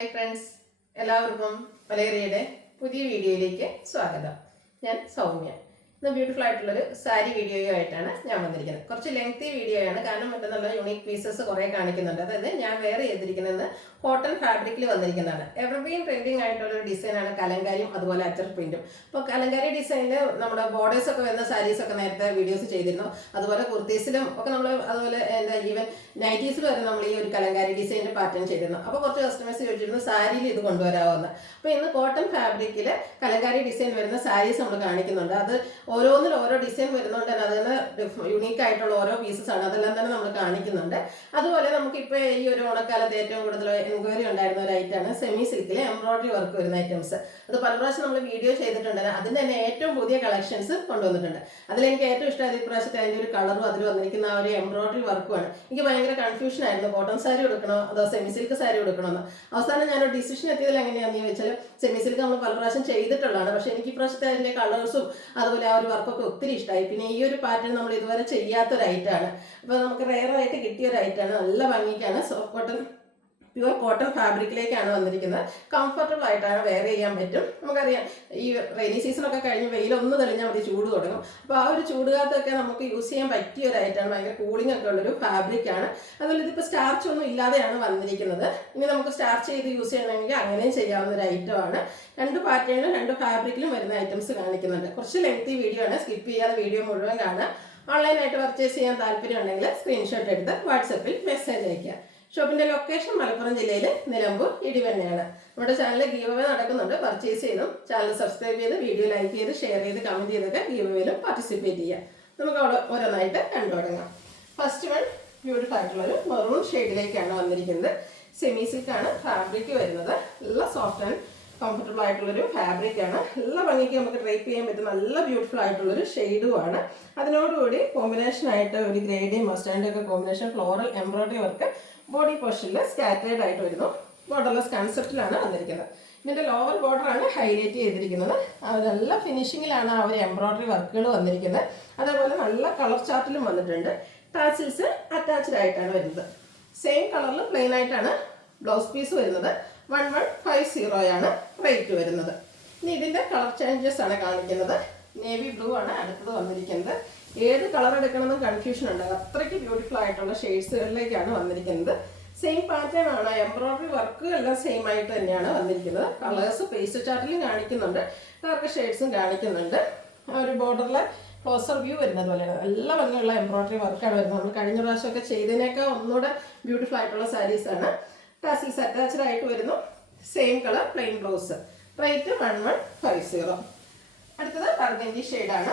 Hi friends, എല്ലാവർക്കും മലയറിയുടെ പുതിയ വീഡിയോയിലേക്ക് സ്വാഗതം. ഞാൻ സൗമ്യ. ഇന്ന് ബ്യൂട്ടിഫുൾ ആയിട്ടുള്ളൊരു സാരി വീഡിയോ ആയിട്ടാണ് ഞാൻ വന്നിരിക്കുന്നത്. കുറച്ച് ലെങ്തി വീഡിയോ ആണ്, കാരണം മറ്റൊന്നുള്ള യൂണിക് പീസസ് കുറേ കാണിക്കുന്നുണ്ട്. അതായത് ഞാൻ വെയർ ചെയ്തിരിക്കുന്നത് കോട്ടൺ ഫാബ്രിക്കിൽ വന്നിരിക്കുന്നതാണ്. എവർഗ്രീൻ ട്രെൻഡിങ് ആയിട്ടുള്ളൊരു ഡിസൈനാണ് കലങ്കാരിയും അതുപോലെ അച്ചർ പ്രിന്റും. അപ്പോൾ കലങ്കാരി ഡിസൈനിൽ നമ്മുടെ ബോർഡേഴ്സ് ഒക്കെ വരുന്ന സാരീസ് ഒക്കെ നേരത്തെ വീഡിയോസ് ചെയ്തിരുന്നു. അതുപോലെ കുർത്തീസിലും ഒക്കെ നമ്മൾ അതുപോലെ ഈവൻ നൈറ്റീസിൽ വരെ നമ്മൾ ഈ ഒരു കലങ്കാരി ഡിസൈനിന്റെ പാറ്റേൺ ചെയ്തിരുന്നു. അപ്പോൾ കുറച്ച് കസ്റ്റമേഴ്സ് ചോദിച്ചിരുന്നു സാരിയിൽ ഇത് കൊണ്ടുവരാമെന്ന്. അപ്പോൾ ഇന്ന് കോട്ടൺ ഫാബ്രിക്കിൽ കലങ്കാരി ഡിസൈൻ വരുന്ന സാരീസ് നമ്മൾ കാണിക്കുന്നുണ്ട്. അത് ഓരോന്നിലും ഓരോ ഡിസൈൻ വരുന്നതുകൊണ്ട് തന്നെ അതിന് യുണീക്ക് ആയിട്ടുള്ള ഓരോ പീസസ് ആണ്, അതെല്ലാം തന്നെ നമ്മൾ കാണിക്കുന്നുണ്ട്. അതുപോലെ നമുക്കിപ്പോൾ ഈ ഒരു ഓണക്കാലത്ത് ഏറ്റവും കൂടുതൽ എൻക്വയറി ഉണ്ടായിരുന്ന ഒരു ഐറ്റമാണ് സെമി സിൽക്കിൽ എംബ്രോയിഡറി വർക്ക് വരുന്ന ഐറ്റംസ്. അത് പല പ്രാവശ്യം നമ്മൾ വീഡിയോ ചെയ്തിട്ടുണ്ട്. അതിൻ്റെ തന്നെ ഏറ്റവും പുതിയ കളക്ഷൻസ് കൊണ്ടുവന്നിട്ടുണ്ട്. അതിലെനിക്ക് ഏറ്റവും ഇഷ്ടമായത് ഇപ്രാവശ്യത്തെ അതിൻ്റെ ഒരു കളറും അതിൽ വന്നിരിക്കുന്ന ആ ഒരു എംബ്രോയിഡറി വർക്കുമാണ്. എനിക്ക് ഭയങ്കര കൺഫ്യൂഷൻ ആയിരുന്നു, കോട്ടൺ സാരി കൊടുക്കണോ അതോ സെമി സിൽക്ക് സാരി കൊടുക്കണമെന്ന്. അവസാനം ഞാനൊരു ഡിസിഷൻ എത്തിയതിൽ എങ്ങനെയാണെന്ന് ചോദിച്ചാൽ സെമി സിൽക്ക് നമ്മൾ പല പ്രാവശ്യം ചെയ്തിട്ടുള്ളതാണ്. പക്ഷേ എനിക്ക് ഇപ്രാവശ്യത്തെ അതിൻ്റെ കളേഴ്സും അതുപോലെ ആ ഒരു വർക്കൊക്കെ ഒത്തിരി ഇഷ്ടമായി. പിന്നെ ഈ ഒരു പാറ്റേൺ നമ്മൾ ഇതുവരെ ചെയ്യാത്തൊരു ഐറ്റമാണ്. അപ്പോൾ നമുക്ക് റെയർ ആയിട്ട് കിട്ടിയ ഒരു ഐറ്റമാണ്. നല്ല ഭംഗിക്കാണ്. സോഫ്റ്റ് കോട്ടൺ പ്യുവർ കോട്ടൺ ഫാബ്രിക്കിലേക്കാണ് വന്നിരിക്കുന്നത്. കംഫർട്ടബിൾ ആയിട്ടാണ് വെയർ ചെയ്യാൻ പറ്റും. നമുക്കറിയാം ഈ റെയിനി സീസണൊക്കെ കഴിഞ്ഞ് വെയിലൊന്ന് തെളിഞ്ഞാൽ മതി ചൂട് തുടങ്ങും. അപ്പോൾ ആ ഒരു ചൂടുകാലത്തൊക്കെ നമുക്ക് യൂസ് ചെയ്യാൻ പറ്റിയ ഒരു ഐറ്റമാണ്. ഭയങ്കര കൂളിംഗ് ഒക്കെ ഉള്ളൊരു ഫാബ്രിക്കാണ്. അതുപോലെ ഇതിപ്പോൾ സ്റ്റാർച്ച് ഒന്നും ഇല്ലാതെയാണ് വന്നിരിക്കുന്നത്. ഇനി നമുക്ക് സ്റ്റാർച്ച് ചെയ്ത് യൂസ് ചെയ്യണമെങ്കിൽ അങ്ങനെയും ചെയ്യാവുന്ന ഒരു ഐറ്റമാണ്. രണ്ട് പാറ്റേണിലും രണ്ട് ഫാബ്രിക്കിലും വരുന്ന ഐറ്റംസ് കാണിക്കുന്നുണ്ട്. കുറച്ച് ലെങ്തി വീഡിയോ ആണ്, സ്കിപ്പ് ചെയ്യാതെ വീഡിയോ മുഴുവൻ കാണാം. ഓൺലൈനായിട്ട് പർച്ചേസ് ചെയ്യാൻ താല്പര്യം ഉണ്ടെങ്കിൽ സ്ക്രീൻഷോട്ട് എടുത്ത് വാട്സപ്പിൽ മെസ്സേജ് അയയ്ക്കുക. ഷോപ്പിന്റെ ലൊക്കേഷൻ മലപ്പുറം ജില്ലയിൽ നിലമ്പൂർ ഇടിവണ്ണയാണ്. നമ്മുടെ ചാനലിൽ ഗീവ് അവേ നടക്കുന്നുണ്ട്. പർച്ചേസ് ചെയ്തും ചാനൽ സബ്സ്ക്രൈബ് ചെയ്ത് വീഡിയോ ലൈക്ക് ചെയ്ത് ഷെയർ ചെയ്ത് കമന്റ് ചെയ്തൊക്കെ ഗീവ് അവേയിലും പാർട്ടിസിപ്പേറ്റ് ചെയ്യുക. നമുക്ക് അവിടെ ഓരോന്നായിട്ട് കണ്ടു തുടങ്ങാം. ഫസ്റ്റ് വൺ ബ്യൂട്ടിഫുൾ ആയിട്ടുള്ളൊരു മെറൂൺ ഷെയ്ഡിലേക്കാണ് വന്നിരിക്കുന്നത്. സെമി സിൽക്കാണ് ഫാബ്രിക് വരുന്നത്. നല്ല സോഫ്റ്റ് ആൻഡ് കംഫർട്ടബിൾ ആയിട്ടുള്ളൊരു ഫാബ്രിക്കാണ്. എല്ലാ ഭംഗിക്ക് നമുക്ക് ഡ്രൈപ്പ് ചെയ്യാൻ പറ്റും. നല്ല ബ്യൂട്ടിഫുൾ ആയിട്ടുള്ളൊരു ഷെയ്ഡുമാണ്. അതിനോടുകൂടി കോമ്പിനേഷനായിട്ട് ഒരു ഗ്രേഡി മസ്റ്റാൻഡ് ഒക്കെ combination floral embroidery work body പോർഷനിൽ സ്കാറ്റേഡ് ആയിട്ട് വരുന്നു. ബോർഡർലെസ് കൺസെപ്റ്റിലാണ് വന്നിരിക്കുന്നത്. ഇതിൻ്റെ ലോവർ ബോർഡറാണ് ഹൈലൈറ്റ് ചെയ്തിരിക്കുന്നത്. നല്ല ഫിനിഷിങ്ങിലാണ് ആ ഒരു എംബ്രോയിഡറി വർക്കുകൾ വന്നിരിക്കുന്നത്. അതേപോലെ നല്ല കളർ ചാർട്ടിലും വന്നിട്ടുണ്ട്. ടാസിൽസ് അറ്റാച്ച്ഡ് ആയിട്ടാണ് വരുന്നത്. സെയിം കളറിൽ പ്ലെയിൻ ആയിട്ടാണ് ബ്ലൗസ് പീസ് വരുന്നത്. 1150 ആണ് റേറ്റ് വരുന്നത്. ഇനി ഇതിൻ്റെ കളർ ചേഞ്ചസ് ആണ് കാണിക്കുന്നത്. നേവി ബ്ലൂ ആണ് അടുത്തത് വന്നിരിക്കുന്നത്. ഏത് കളർ എടുക്കണമെന്നും കൺഫ്യൂഷൻ ഉണ്ടാകും. അത്രയ്ക്ക് ബ്യൂട്ടിഫുൾ ആയിട്ടുള്ള ഷെയ്ഡ്സുകളിലേക്കാണ് വന്നിരിക്കുന്നത്. സെയിം പാറ്റേൺ ആണ്. എംബ്രോയിഡറി വർക്ക് എല്ലാം സെയിം ആയിട്ട് തന്നെയാണ് വന്നിരിക്കുന്നത്. കളേഴ്സ് പേസ്റ്റ് ചാർട്ടിലും കാണിക്കുന്നുണ്ട്, ഡാർക്ക് ഷെയ്ഡ്സും കാണിക്കുന്നുണ്ട്. ആ ഒരു ബോർഡറിലെ ക്ലോസർ വ്യൂ വരുന്നത് പോലെയാണ്. നല്ല ഭംഗിയുള്ള എംബ്രോയിഡറി വർക്കാണ് വരുന്നത്. നമ്മൾ കഴിഞ്ഞ പ്രാവശ്യമൊക്കെ ചെയ്തതിനേക്കാൾ ഒന്നുകൂടെ ബ്യൂട്ടിഫുൾ ആയിട്ടുള്ള സാരീസാണ്. ടാസിൽസ് അറ്റാച്ച്ഡ് ആയിട്ട് വരുന്നു. Same colour plain blouse. Rate 1150. അടുത്തത് ബർഗൻഡി ഷെയ്ഡാണ്.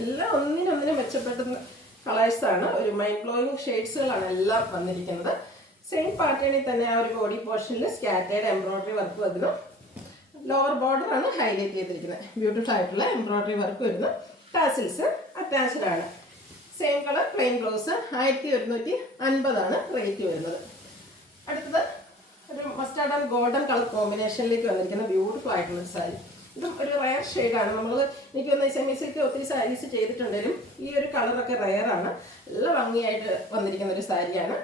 എല്ലാം ഒന്നിനൊന്നിനും മെച്ചപ്പെടുന്ന കളേഴ്സാണ്. ഒരു മൈൻഡ് ബ്ലോയിങ് ഷെയ്ഡ്സുകളാണ് എല്ലാം വന്നിരിക്കുന്നത്. സെയിം പാറ്റേണിൽ തന്നെ ആ ഒരു ബോഡി പോർഷനിൽ സ്കാറ്റേഡ് എംബ്രോയിഡറി വർക്ക് വരുന്നു. ലോവർ ബോർഡറാണ് ഹൈലൈറ്റ് ചെയ്തിരിക്കുന്നത്. ബ്യൂട്ടിഫുൾ ആയിട്ടുള്ള എംബ്രോയിഡറി വർക്ക് വരുന്നു. ടാസിൽസ് അറ്റാച്ച്ഡ് ആണ്. Same colour plain blouse. 1150 rate വരുന്നത്. അടുത്തത് ഒരു മസ്റ്റാർഡ് ആൻഡ് ഗോൾഡൻ കളർ കോമ്പിനേഷനിലേക്ക് വന്നിരിക്കുന്ന ബ്യൂട്ടിഫുൾ ആയിട്ടുള്ള സാരി. ഇതും ഒരു റയർ ഷെയ്ഡാണ്. നമ്മൾ എനിക്കൊന്ന് സെമി സിൽക്ക് ഒത്തിരി സാരീസ് ചെയ്തിട്ടുണ്ടെങ്കിലും ഈ ഒരു കളറൊക്കെ റയറാണ്. നല്ല ഭംഗിയായിട്ട് വന്നിരിക്കുന്ന ഒരു സാരിയാണ്.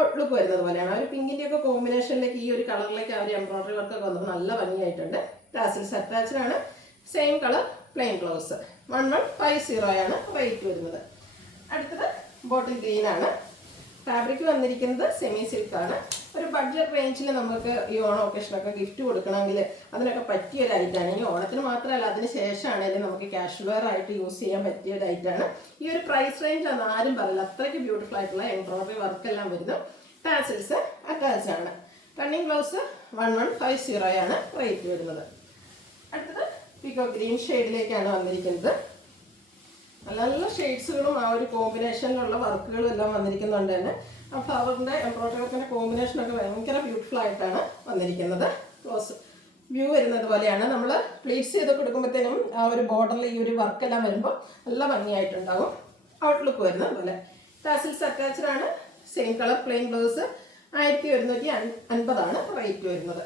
ഔട്ട്ലുക്ക് വരുന്നത് പോലെയാണ്. ആ ഒരു പിങ്കിൻ്റെ ഒക്കെ കോമ്പിനേഷനിലേക്ക് ഈ ഒരു കളറിലേക്ക് ആ ഒരു എംബ്രോയിഡറി വർക്കൊക്കെ വന്നത് നല്ല ഭംഗിയായിട്ടുണ്ട്. ടാസിൽസ് അറ്റാച്ച്ഡ് ആണ്. Same colour plain blouse. 1150 rate വരുന്നത്. അടുത്തത് ബോട്ടിൽ ഗ്രീൻ ആണ്. ഫാബ്രിക് വന്നിരിക്കുന്നത് സെമി സിൽക്കാണ്. ഒരു ബഡ്ജറ്റ് റേഞ്ചിൽ നമുക്ക് ഈ ഓണം ഒക്കേഷനൊക്കെ ഗിഫ്റ്റ് കൊടുക്കണമെങ്കിൽ അതിനൊക്കെ പറ്റിയ ഒരു ഐറ്റാണ്. ഈ ഓണത്തിന് മാത്രമല്ല, അതിന് ശേഷമാണെങ്കിലും നമുക്ക് ക്യാഷ് വെയർ ആയിട്ട് യൂസ് ചെയ്യാൻ പറ്റിയ ഒരു ഐറ്റാണ്. ഈ ഒരു പ്രൈസ് റേഞ്ച് ഒന്നും ആരും പറയില്ല. അത്രയ്ക്ക് ബ്യൂട്ടിഫുൾ ആയിട്ടുള്ള എംബ്രോയിഡറി വർക്കെല്ലാം വരുന്നു. ടാസിൽസ് അറ്റാച്ച്ഡ് ആണ്. റണ്ണിങ് ബ്ലൗസ് 1150 റേറ്റ് വരുന്നത്. അടുത്തത് പീകോ ഗ്രീൻ ഷെയ്ഡിലേക്കാണ് വന്നിരിക്കുന്നത്. നല്ല നല്ല ഷെയ്ഡ്സുകളും ആ ഒരു കോമ്പിനേഷനിലുള്ള വർക്കുകളും എല്ലാം വന്നിരിക്കുന്നുണ്ട് തന്നെ. ആ ഫ്ലവറിൻ്റെ എംബ്രോയിഡറി വർക്കിൻ്റെ കോമ്പിനേഷനൊക്കെ ഭയങ്കര ബ്യൂട്ടിഫുൾ ആയിട്ടാണ് വന്നിരിക്കുന്നത്. ക്ലോസ് വ്യൂ വരുന്നത് പോലെയാണ്. നമ്മൾ പ്ലീറ്റ്സ് ചെയ്ത് കൊടുക്കുമ്പോഴത്തേനും ആ ഒരു ബോർഡറിൽ ഈ ഒരു വർക്കെല്ലാം വരുമ്പോൾ നല്ല ഭംഗിയായിട്ടുണ്ടാകും. ഔട്ട്ലുക്ക് വരുന്നത് പോലെ. ടാസിൽസ് അറ്റാച്ച്ഡ് ആണ്. Same colour plain blouse. 1150 rate വരുന്നത്.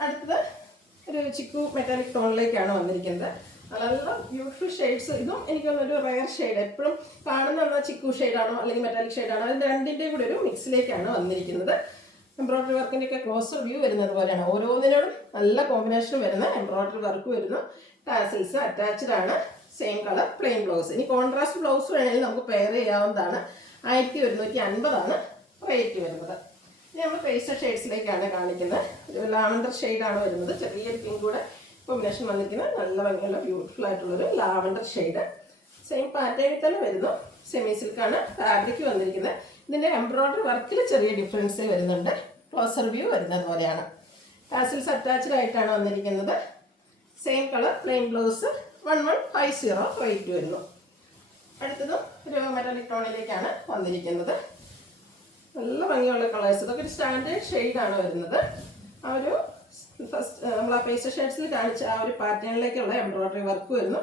അടുത്തത് ഒരു ചിക്കു മെറ്റാലിക് ടോണിലേക്കാണ് വന്നിരിക്കുന്നത്. നല്ല ബ്യൂട്ടിഫുൾ ഷെയ്ഡ്സ്. ഇതും എനിക്ക് തോന്നുന്നൊരു റയർ ഷെയ്ഡ്. എപ്പോഴും കാണുന്ന ചിക്കു ഷെയ്ഡാണോ അല്ലെങ്കിൽ മെറ്റാലിക് ഷെയ്ഡാണോ, അതിൻ്റെ രണ്ടിൻ്റെയും കൂടെ ഒരു മിക്സിലേക്കാണ് വന്നിരിക്കുന്നത്. എംബ്രോയ്ഡറി വർക്കിൻ്റെയൊക്കെ ക്ലോസർ വ്യൂ വരുന്നത് പോലെയാണ്. ഓരോന്നിനോടും നല്ല കോമ്പിനേഷൻ വരുന്ന എംബ്രോയ്ഡറി വർക്ക് വരുന്നു. ടാസിൽസ് അറ്റാച്ച്ഡ് ആണ്. Same colour plain blouse. ഇനി കോൺട്രാസ്റ്റ് ബ്ലൗസ് വേണമെങ്കിൽ നമുക്ക് പെയർ ചെയ്യാവുന്നതാണ്. 1150 റേറ്റ് വരുന്നത്. ഇനി നമ്മൾ പേസ്റ്റൽ ഷെയ്ഡ്സിലേക്കാണ് കാണിക്കുന്നത്. ഒരു ലാവൻഡർ ഷെയ്ഡാണ് വരുന്നത്. ചെറിയൊരു പിങ്ക് കൂടെ കോമ്പിനേഷൻ വന്നിരിക്കുന്നത്. നല്ല ഭംഗിയുള്ള ബ്യൂട്ടിഫുൾ ആയിട്ടുള്ളൊരു ലാവൻഡർ ഷെയ്ഡ്. സെയിം പാറ്റേണിൽ തന്നെ വരുന്നു. സെമി സിൽക്കാണ് ഫാബ്രിക് വന്നിരിക്കുന്നത്. ഇതിൻ്റെ എംബ്രോയ്ഡറി വർക്കിൽ ചെറിയ ഡിഫറൻസ് വരുന്നുണ്ട്. ക്ലോസർ വ്യൂ വരുന്നത് പോലെയാണ്. ടാസിൽസ് അറ്റാച്ച്ഡ് ആയിട്ടാണ് വന്നിരിക്കുന്നത്. Same colour plain blouse 1150 rate വരുന്നു. അടുത്തതും ഒരു മെറ്റാലിക് ടോണിലേക്കാണ് വന്നിരിക്കുന്നത്. നല്ല ഭംഗിയുള്ള കളേഴ്സ്. ഇതൊക്കെ ഒരു സ്റ്റാൻഡേർഡ് ഷെയ്ഡാണ് വരുന്നത്. ആ ഒരു ഫസ്റ്റ് നമ്മൾ ആ പേസ്റ്റൽ ഷെയ്ഡ്സിൽ കാണിച്ച ആ ഒരു പാറ്റേണിലേക്കുള്ള എംബ്രോയ്ഡറി വർക്ക് വരുന്നു.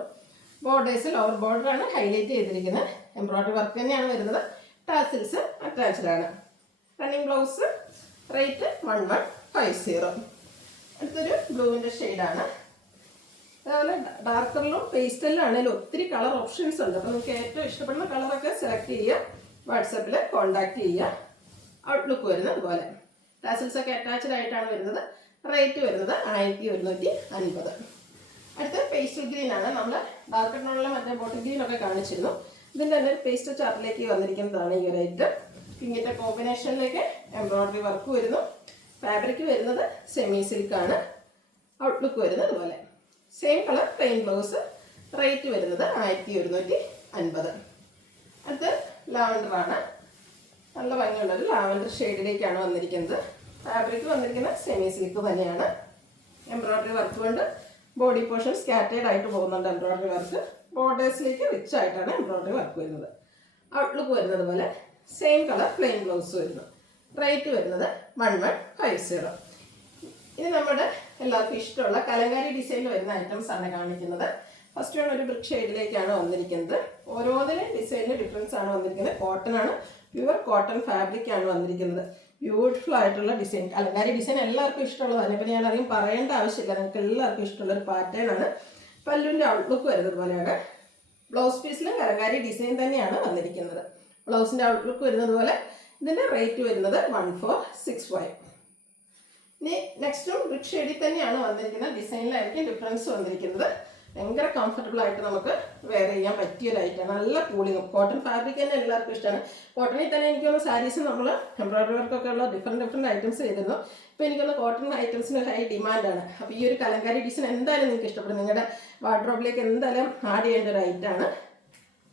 ബോർഡേഴ്സിൽ ഓവർ ബോർഡറാണ് ഹൈലൈറ്റ് ചെയ്തിരിക്കുന്നത്. എംബ്രോയ്ഡറി വർക്ക് തന്നെയാണ് വരുന്നത്. ടാസിൽസ് അറ്റാച്ച്ഡ് ആണ്. Running blouse rate 1150. അടുത്തൊരു ബ്ലൂവിൻ്റെ ഷെയ്ഡാണ്. അതുപോലെ ഡാർക്കറിലും പേസ്റ്റലിലും ആണെങ്കിലും ഒത്തിരി കളർ ഓപ്ഷൻസ് ഉണ്ട്. അപ്പോൾ നിങ്ങൾക്ക് ഏറ്റവും ഇഷ്ടപ്പെടുന്ന കളറൊക്കെ സെലക്ട് ചെയ്യുക. വാട്സപ്പിൽ കോൺടാക്ട് ചെയ്യുക. ഔട്ട്ലുക്ക് വരുന്നത് അതുപോലെ. ടാസിൽസ് ഒക്കെ അറ്റാച്ച്ഡ് ആയിട്ടാണ് വരുന്നത്. റേറ്റ് വരുന്നത് 1150. അടുത്ത പേസ്റ്റൽ ഗ്രീൻ ആണ്. നമ്മൾ ഡാർക്ക് ടോണിലെ മറ്റേ ബോട്ടിൽ ഗ്രീൻ ഒക്കെ കാണിച്ചിരുന്നു. ഇതിൻ്റെ തന്നെ ഒരു പേസ്റ്റൽ ചാർട്ടിലേക്ക് വന്നിരിക്കുന്നതാണ് ഈ ഒരു ഐറ്റം. പിങ്കിൻ്റെ കോമ്പിനേഷനിലേക്ക് എംബ്രോയ്ഡറി വർക്ക് വരുന്നു. ഫാബ്രിക് വരുന്നത് സെമി സിൽക്കാണ്. ഔട്ട്ലുക്ക് വരുന്നത് അതുപോലെ. Same colour plain blouse. Rate വരുന്നത് 1150. അടുത്ത് ലാവൻഡർ ആണ്. നല്ല ഭംഗിയുള്ളൊരു ലാവൻഡർ ഷെയ്ഡിലേക്കാണ് വന്നിരിക്കുന്നത്. ഫാബ്രിക് വന്നിരിക്കുന്നത് സെമി സിൽക്ക് തന്നെയാണ്. എംബ്രോയ്ഡറി വർക്ക് കൊണ്ട് ബോഡി പോർഷൻ സ്കാറ്റേഡ് ആയിട്ട് പോകുന്നുണ്ട്. എംബ്രോയ്ഡറി വർക്ക് ബോർഡേഴ്സിലേക്ക് റിച്ച് ആയിട്ടാണ് എംബ്രോയ്ഡറി വർക്ക് വരുന്നത്. ഔട്ട്ലുക്ക് വരുന്നത് പോലെ. സെയിം കളർ പ്ലെയിൻ ബ്ലൗസ് വരുന്നു. റേറ്റ് വരുന്നത് 1150. ഇനി നമ്മുടെ എല്ലാവർക്കും ഇഷ്ടമുള്ള കലങ്കാരി ഡിസൈനിൽ വരുന്ന ഐറ്റംസ് ആണ് കാണിക്കുന്നത്. ഫസ്റ്റ് വൺ ഒരു ബ്രിക്ക് ഷെയ്ഡിലേക്കാണ് വന്നിരിക്കുന്നത്. ഓരോന്നിനും ഡിസൈനിന് ഡിഫറൻസ് ആണ് വന്നിരിക്കുന്നത്. കോട്ടൺ ആണ്. പ്യുവർ കോട്ടൺ ഫാബ്രിക് ആണ് വന്നിരിക്കുന്നത്. ബ്യൂട്ടിഫുൾ ആയിട്ടുള്ള ഡിസൈൻ. കലങ്കാരി ഡിസൈൻ എല്ലാവർക്കും ഇഷ്ടമുള്ളതാണ്. ഇപ്പം ഞാൻ അധികം പറയേണ്ട ആവശ്യമില്ല. നിങ്ങൾക്ക് എല്ലാവർക്കും ഇഷ്ടമുള്ളൊരു പാറ്റേൺ ആണ്. പല്ലുവിൻ്റെ ഔട്ട്ലുക്ക് വരുന്നത് പോലെയാണ്. ബ്ലൗസ് പീസിലും കലങ്കാരി ഡിസൈൻ തന്നെയാണ് വന്നിരിക്കുന്നത്. ബ്ലൗസിൻ്റെ ഔട്ട്ലുക്ക് വരുന്നത് പോലെ. ഇതിൻ്റെ റേറ്റ് വരുന്നത് 1465. ഇനി നെക്സ്റ്റും ബ്രിക്ക് ഷെയ്ഡിൽ തന്നെയാണ് വന്നിരിക്കുന്നത്. ഡിസൈനിലായിരിക്കും ഡിഫറൻസ് വന്നിരിക്കുന്നത്. ഭയങ്കര കംഫർട്ടബിൾ ആയിട്ട് നമുക്ക് വെയർ ചെയ്യാൻ പറ്റിയൊരു ഐറ്റമാണ്. നല്ല കൂളിങ്ങും. കോട്ടൺ ഫാബ്രിക് തന്നെ എല്ലാവർക്കും ഇഷ്ടമാണ്. കോട്ടണിൽ തന്നെ എനിക്കൊന്ന് സാരീസ് നമ്മൾ എംബ്രോയ്ഡറി വർക്കൊക്കെ ഉള്ള ഡിഫറെൻറ്റ് ഐറ്റംസ് ചെയ്തിരുന്നു. ഇപ്പോൾ എനിക്കൊന്ന് കോട്ടൺ ഐറ്റംസിന് ഹൈ ഡിമാൻഡാണ്. അപ്പോൾ ഈ ഒരു കലങ്കാരി ഡിസൈൻ എന്തായാലും നിങ്ങൾക്ക് ഇഷ്ടപ്പെടും. നിങ്ങളുടെ വാർഡ്രോബിലേക്ക് എന്തായാലും ആഡ് ചെയ്യേണ്ട ഒരു ഐറ്റമാണ്.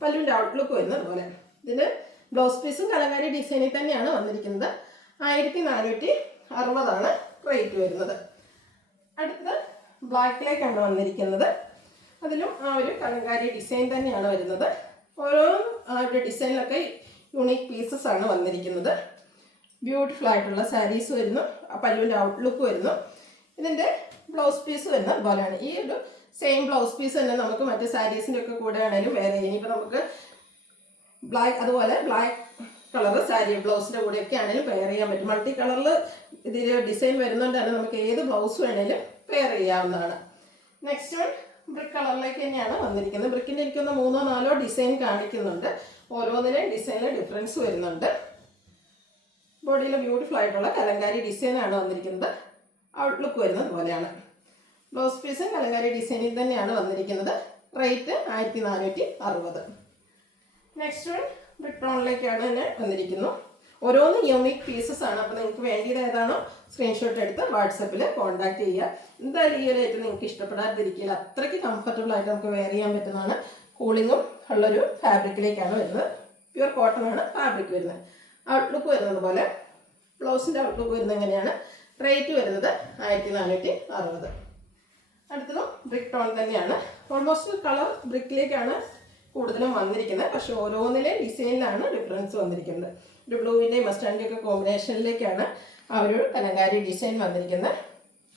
പല്ലുവിൻ്റെ ഔട്ട്ലുക്ക് വരുന്നത് അതുപോലെ. ഇതിന് ബ്ലൗസ് പീസും കലങ്കാരി ഡിസൈനിൽ തന്നെയാണ് വന്നിരിക്കുന്നത്. 1460 റേറ്റ് വരുന്നത്. അടുത്തത് ബ്ലാക്കിലേക്കാണ് വന്നിരിക്കുന്നത്. അതിലും ആ ഒരു കലങ്കാരി ഡിസൈൻ തന്നെയാണ് വരുന്നത്. ഓരോ ആ ഒരു ഡിസൈനിലൊക്കെ യുണീക്ക് പീസസ് ആണ് വന്നിരിക്കുന്നത്. ബ്യൂട്ടിഫുൾ ആയിട്ടുള്ള സാരീസ് വരുന്നു. പല്ലുവിൻ്റെ ഔട്ട്ലുക്ക് വരുന്നു. ഇതിൻ്റെ ബ്ലൗസ് പീസ് വരുന്നത് അതുപോലെയാണ്. ഈ ഒരു സെയിം ബ്ലൗസ് പീസ് തന്നെ നമുക്ക് മറ്റു സാരീസിൻ്റെ ഒക്കെ കൂടെ ആണെങ്കിലും വേറെ. ഇനിയിപ്പോൾ നമുക്ക് ബ്ലാക്ക് അതുപോലെ ബ്ലാക്ക് കളർ സാരി ബ്ലൗസിൻ്റെ കൂടെയൊക്കെ ആണെങ്കിലും പെയർ ചെയ്യാൻ പറ്റും. മൾട്ടി കളറിൽ ഇതിൽ ഡിസൈൻ വരുന്നതുകൊണ്ട് തന്നെ നമുക്ക് ഏത് ബ്ലൗസ് വേണമെങ്കിലും പെയർ ചെയ്യാവുന്നതാണ്. നെക്സ്റ്റ് വൺ ബ്രിക്ക് കളറിലേക്ക് തന്നെയാണ് വന്നിരിക്കുന്നത്. ബ്രിക്കിൻ്റെ എനിക്കൊന്ന് 3-4 ഡിസൈൻ കാണിക്കുന്നുണ്ട്. ഓരോന്നിനും ഡിസൈനിൽ ഡിഫറൻസ് വരുന്നുണ്ട്. ബോഡിയിൽ ബ്യൂട്ടിഫുൾ ആയിട്ടുള്ള കലങ്കാരി ഡിസൈനാണ് വന്നിരിക്കുന്നത്. ഔട്ട്ലുക്ക് വരുന്നത് പോലെയാണ്. ബ്ലൗസ് പീസും കലങ്കാരി ഡിസൈനിൽ തന്നെയാണ് വന്നിരിക്കുന്നത്. റേറ്റ് 1460. നെക്സ്റ്റ് വൺ ബ്രിക്ക് ടോണിലേക്കാണ് തന്നെ വന്നിരിക്കുന്നു. ഓരോന്ന് യൂണിക് പീസസ് ആണ്. അപ്പോൾ നിങ്ങൾക്ക് വേണ്ടിയത് ഏതാണോ സ്ക്രീൻഷോട്ട് എടുത്ത് വാട്സപ്പിൽ കോൺടാക്ട് ചെയ്യുക. എന്തായാലും ഈ ഒരു ഐറ്റം നിങ്ങൾക്ക് ഇഷ്ടപ്പെടാതിരിക്കില്ല. അത്രയ്ക്ക് കംഫർട്ടബിൾ ആയിട്ട് നമുക്ക് വെയർ ചെയ്യാൻ പറ്റുന്നതാണ്. കൂളിങ്ങും ഉള്ളൊരു ഫാബ്രിക്കിലേക്കാണ് വരുന്നത്. പ്യുവർ കോട്ടൺ ആണ് ഫാബ്രിക് വരുന്നത്. ഔട്ട്ലുക്ക് വരുന്നത് പോലെ. ബ്ലൗസിൻ്റെ ഔട്ട്ലുക്ക് വരുന്നത് എങ്ങനെയാണ്? റേറ്റ് വരുന്നത് 1460. അടുത്തതും ബ്രിക്ക് ടോൺ തന്നെയാണ്. ഓൾമോസ്റ്റ് കളർ ബ്രിക്കിലേക്കാണ് കൂടുതലും വന്നിരിക്കുന്നത്. പക്ഷെ ഓരോന്നിലെ ഡിസൈനിലാണ് ഡിഫറൻസ് വന്നിരിക്കുന്നത്. ഒരു ബ്ലൂവിൻ്റെയും മസ്റ്റാൻഡിൻ്റെ ഒക്കെ കോമ്പിനേഷനിലേക്കാണ് ആ ഒരു കലങ്കാരി ഡിസൈൻ വന്നിരിക്കുന്നത്.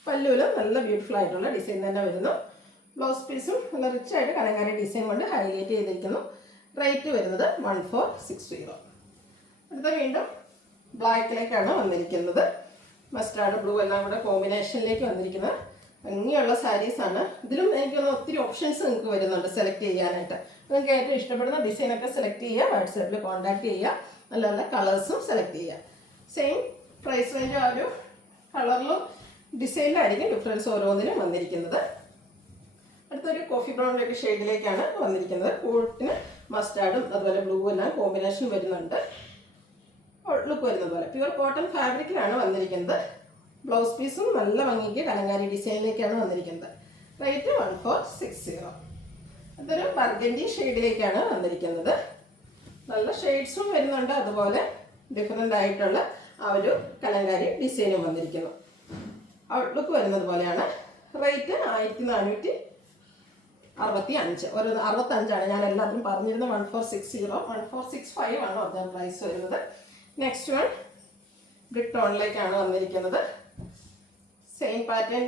പല്ലുവിലും നല്ല ബ്യൂട്ടിഫുൾ ആയിട്ടുള്ള ഡിസൈൻ തന്നെ വരുന്നു. ബ്ലൗസ് പീസും നല്ല റിച്ച് ആയിട്ട് കലങ്കാരി ഡിസൈൻ കൊണ്ട് ഹൈലൈറ്റ് ചെയ്തിരിക്കുന്നു. റേറ്റ് വരുന്നത് 1460. അടുത്ത വീണ്ടും ബ്ലാക്കിലേക്കാണ് വന്നിരിക്കുന്നത്. മസ്റ്റാർഡ് ബ്ലൂ എല്ലാം കൂടെ കോമ്പിനേഷനിലേക്ക് വന്നിരിക്കുന്നത്. ഭംഗിയുള്ള സാരീസാണ്. ഇതിലും എനിക്കൊന്ന് ഒത്തിരി ഓപ്ഷൻസ് നിങ്ങൾക്ക് വരുന്നുണ്ട് സെലക്ട് ചെയ്യാനായിട്ട്. നിങ്ങൾക്ക് ഏറ്റവും ഇഷ്ടപ്പെടുന്ന ഡിസൈനൊക്കെ സെലക്ട് ചെയ്യുക. വാട്സാപ്പിൽ കോൺടാക്ട് ചെയ്യുക. നല്ല നല്ല കളേഴ്സും സെലക്ട് ചെയ്യുക. സെയിം പ്രൈസ് റേഞ്ച് ആ ഒരു കളറിലും ഡിസൈനിലായിരിക്കും ഡിഫറൻസ് ഓരോന്നിനും വന്നിരിക്കുന്നത്. അടുത്തൊരു കോഫി ബ്രൗണിലേക്ക് ഷെയ്ഡിലേക്കാണ് വന്നിരിക്കുന്നത്. കൂട്ടിന് മസ്റ്റാർഡും അതുപോലെ ബ്ലൂ എല്ലാം കോമ്പിനേഷൻ വരുന്നുണ്ട്. ലുക്ക് വരുന്നത് പോലെ പ്യുവർ കോട്ടൺ ഫാബ്രിക്കിലാണ് വന്നിരിക്കുന്നത്. ബ്ലൗസ് പീസും നല്ല ഭംഗിക്ക് കലങ്കാരി ഡിസൈനിലേക്കാണ് വന്നിരിക്കുന്നത്. റേറ്റ് 1460. അതൊരു ബർഗൻഡി ഷെയ്ഡിലേക്കാണ് വന്നിരിക്കുന്നത്. നല്ല ഷെയ്ഡ്സും വരുന്നുണ്ട്, അതുപോലെ ഡിഫറെൻ്റ് ആയിട്ടുള്ള ആ ഒരു കലങ്കാരി ഡിസൈനും വന്നിരിക്കുന്നു. ഔട്ട്ലുക്ക് വരുന്നത് പോലെയാണ്. റേറ്റ് 1465. ഒരു 65 ഞാൻ എല്ലാത്തിനും പറഞ്ഞിരുന്നത്. 1460 1465 ആണ് ഒറിജിനൽ പ്രൈസ് വരുന്നത്. നെക്സ്റ്റ് വൺ ബ്രിക്ക് ടോണിലേക്കാണ് വന്നിരിക്കുന്നത്. സെയിം പാറ്റേൺ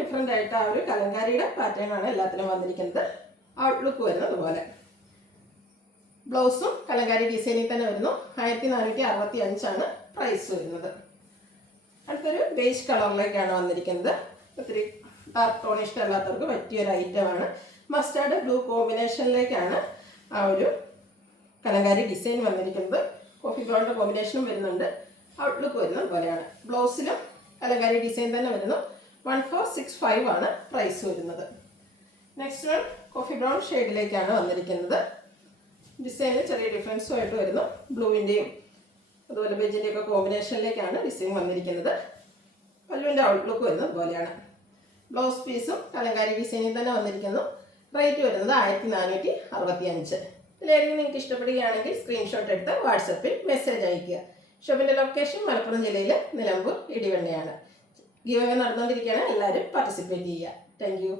ഡിഫറെൻ്റ് ആയിട്ട് ആ ഒരു കലങ്കാരിയുടെ പാറ്റേൺ ആണ് എല്ലാത്തിനും വന്നിരിക്കുന്നത്. ഔട്ട്ലുക്ക് വരുന്നത് പോലെ ബ്ലൗസും കലങ്കാരി ഡിസൈനിൽ തന്നെ വരുന്നു. 1465 ആണ് പ്രൈസ് വരുന്നത്. അടുത്തൊരു ബേജ് കളറിലേക്കാണ് വന്നിരിക്കുന്നത്. ഒത്തിരി ഡാർക്ക് ടോൺ ഇഷ്ടമല്ലാത്തവർക്ക് പറ്റിയൊരു ഐറ്റമാണ്. മസ്റ്റാർഡ് ബ്ലൂ കോമ്പിനേഷനിലേക്കാണ് ആ ഒരു കലങ്കാരി ഡിസൈൻ വന്നിരിക്കുന്നത്. കോഫി ബ്രൗണിൻ്റെ കോമ്പിനേഷനും വരുന്നുണ്ട്. ഔട്ട്ലുക്ക് വരുന്നത് പോലെയാണ്. ബ്ലൗസിലും കലങ്കാരി ഡിസൈൻ തന്നെ വരുന്നു. 1465 ആണ് പ്രൈസ് വരുന്നത്. നെക്സ്റ്റ് വൺ കോഫി ബ്രൗൺ ഷെയ്ഡിലേക്കാണ് വന്നിരിക്കുന്നത്. ഡിസൈനിൽ ചെറിയ ഡിഫറൻസും ആയിട്ട് വരുന്നു. ബ്ലൂവിൻ്റെയും അതുപോലെ ബെജിൻ്റെയും ഒക്കെ കോമ്പിനേഷനിലേക്കാണ് ഡിസൈൻ വന്നിരിക്കുന്നത്. പല്ലുവിൻ്റെ ഔട്ട്ലുക്ക് വരുന്നത് പോലെയാണ്. ബ്ലൗസ് പീസും കലങ്കാരി ഡിസൈനിൽ തന്നെ വന്നിരിക്കുന്നു. റേറ്റ് വരുന്നത് 1465. ഇതിലേതെങ്കിലും നിങ്ങൾക്ക് ഇഷ്ടപ്പെടുകയാണെങ്കിൽ സ്ക്രീൻഷോട്ട് എടുത്ത് വാട്സപ്പിൽ മെസ്സേജ് അയയ്ക്കുക. ഷോപ്പിൻ്റെ ലൊക്കേഷൻ മലപ്പുറം ജില്ലയിൽ നിലമ്പൂർ ഇടിവണ്ണയാണ്. ഗീവ് അവേ നടന്നുകൊണ്ടിരിക്കുകയാണ്. എല്ലാവരും പാർട്ടിസിപ്പേറ്റ് ചെയ്യുക. Thank you.